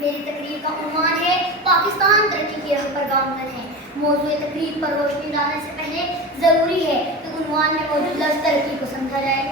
میری تقریر کا عنوان ہے پاکستان ترقی کی راہ پر گامزن ہے۔ موضوع تقریر پر روشنی ڈالنے سے پہلے ضروری ہے کہ عنوان میں موجود لفظ ترقی کو سمجھا جائے۔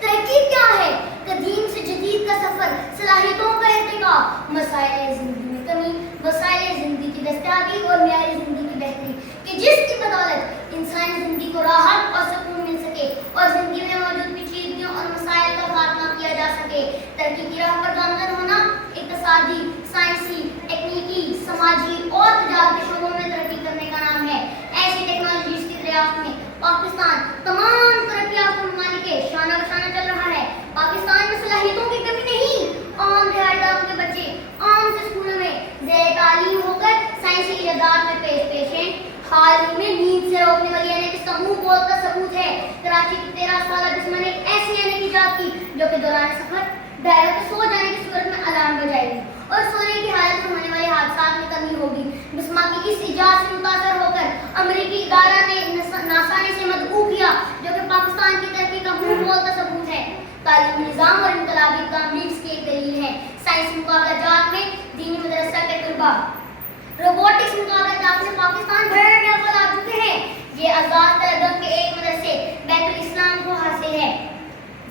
ترقی کیا ہے؟ قدیم سے جدید کا سفر، صلاحیتوں کا ارتقا، مسائل زندگی میں کمی، وسائل زندگی کی دستیابی اور معیاری زندگی کی بہتری کہ جس کی بدولت انسانی زندگی کو راحت اور سکون مل سکے اور زندگی میں موجود پیچیدگیوں اور مسائل کا خاتمہ کیا جا سکے۔ ترقی کی راہ پر گامزن ہونا اقتصادی، سائنسی، تکنیکی، سماجی اور تجارتی شعبوں میں ترقی کرنے کا نام ہے۔ ایسی ٹیکنالوجیز کی دریافت میں پاکستان تمام ترقی یافتہ ممالک کے شانہ بشانہ چل رہا ہے۔ پاکستان میں صلاحیتوں کی کمی نہیں، عام دیہاتوں کے بچے عام سے اسکولوں میں زیر تعلیم ہو کر سائنسی ایجادات میں پیش ہیں۔ حال ہی میں نیند سے روکنے والی اینک اس کا منہ بہت کا ثبوت ہے۔ کراچی کی 13 سالہ بسمہ نے ایک ایسی اینک ایجاد کی جو کہ دوران سفر ڈرائیور کے سو جانے کی صورت میں الارم بجائے گی اور سونے کی حالت میں ہونے والے حادثات میں کمی ہوگی۔ بسمہ کی اس ایجاد سے متاثر ہو کر امریکی ادارہ نے ناسا نے اسے مدعو کیا جو کہ پاکستان کی ترقی کا منہ بول کا ثبوت ہے۔ تعلیمی نظام اور انقلابی اقدام لیڈز کی ایک دلیل ہے۔ سائنسی مقابلہ جات میں دینی مدرسہ کے طلباء روبوٹکس مقابلہ جات میں پاکستان بھر میں اول آ چکے ہیں۔ یہ آزاد طلباء کے ایک مدرسے بیت الاسلام کو حاصل ہے۔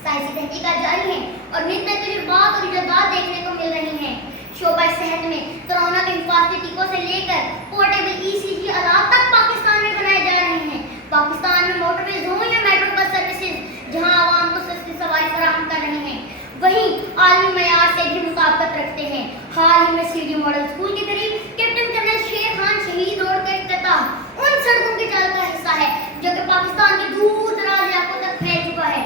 سائنسی تحقیقات جاری ہیں اور نئی نئی تجربات اور ایجادات دیکھنے کو مل رہی ہیں۔ شعبہ صحت میں کورونا کے حفاظتی ٹیکوں سے لے کر پورٹیبل ECG آلات تک پاکستان میں بنائے جا رہے ہیں۔ پاکستان میں موٹر ویز ہوں یا میٹرو بس سروسز جہاں عوام کو سستی سواری فراہم کر رہے ہیں، وہیں عالمی معیار سے بھی مطابقت رکھتے ہیں۔ حال ہی میں CD ماڈل اسکول کے قریب کیپٹن کرنل شیر خان شہید روڈ کا افتتاح ان سڑکوں کے جال کا حصہ ہے جو کہ پاکستان کے دور دراز علاقوں تک پھیل چکا ہے۔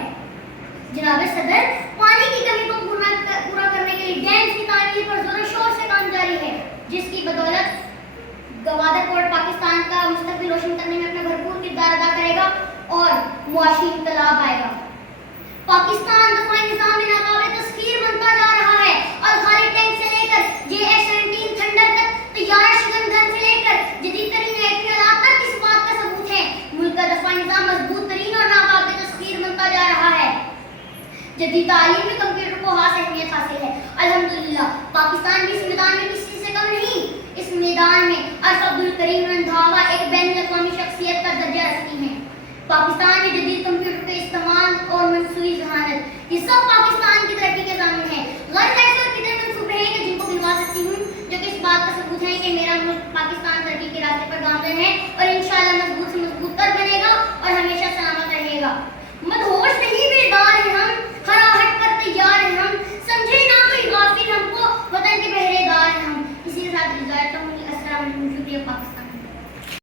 جناب صدر، پانی کی کمی کو پورا کرنے کے لیے ڈیمز کی تعمیر پر زور و شور سے کام جاری ہے، جس کی بدولت گوادر پورٹ پاکستان کا مستقبل روشن کرنے میں اپنا بھرپور کردار ادا کرے گا اور معاشی انقلاب آئے گا۔ پاکستان دفاعی نظام میں ناقابل تسخیر بنتا جا رہا ہے اور خالی ٹینک سے لے کر JH-17 تھنڈر تک، طیارہ شکن گن سے لے کر جدید ترین ایٹمی آلات تک اس بات کا ثبوت ہے۔ ملک کا دفاعی نظام مضبوط ترین اور ناقابل تسخیر بنتا جا رہا ہے۔ جدید تعلیم میں کمپیوٹر کو خاص اہمیت حاصل ہے۔ الحمدللہ پاکستان بھی اس میدان میں کسی سے کم نہیں۔ اس میدان میں اشرف عبدالکریم رندھاوا ایک بین الاقوامی شخصیت کا درجہ رکھتی ہیں۔ پاکستان میں جدید کمپیوٹر کے استعمال اور مصنوعی ذہانت، یہ سب پاکستان کی ترقی کے ضامن ہیں۔ غرض ایسے اور کتنے منصوبے ہیں کہ جن کو گنوا سکتی ہوں، جو کہ اس بات کا ثبوت ہے کہ میرا ملک پاکستان ترقی کے راستے پر گامزن ہے اور انشاءاللہ مضبوط سے مضبوط تر بنے گا اور ہمیشہ سلامت رہے گا۔ مدہوش نہیں بیدار ہیں ہم، ہراہٹ پر تیار ہیں ہم، سمجھے نہ کوئی غافل ہم کو، وطن کے پہرے دار ہیں ہم۔ اسی کے ساتھ گزارتا ہوں، السلام علیکم، شکریہ پاکستان۔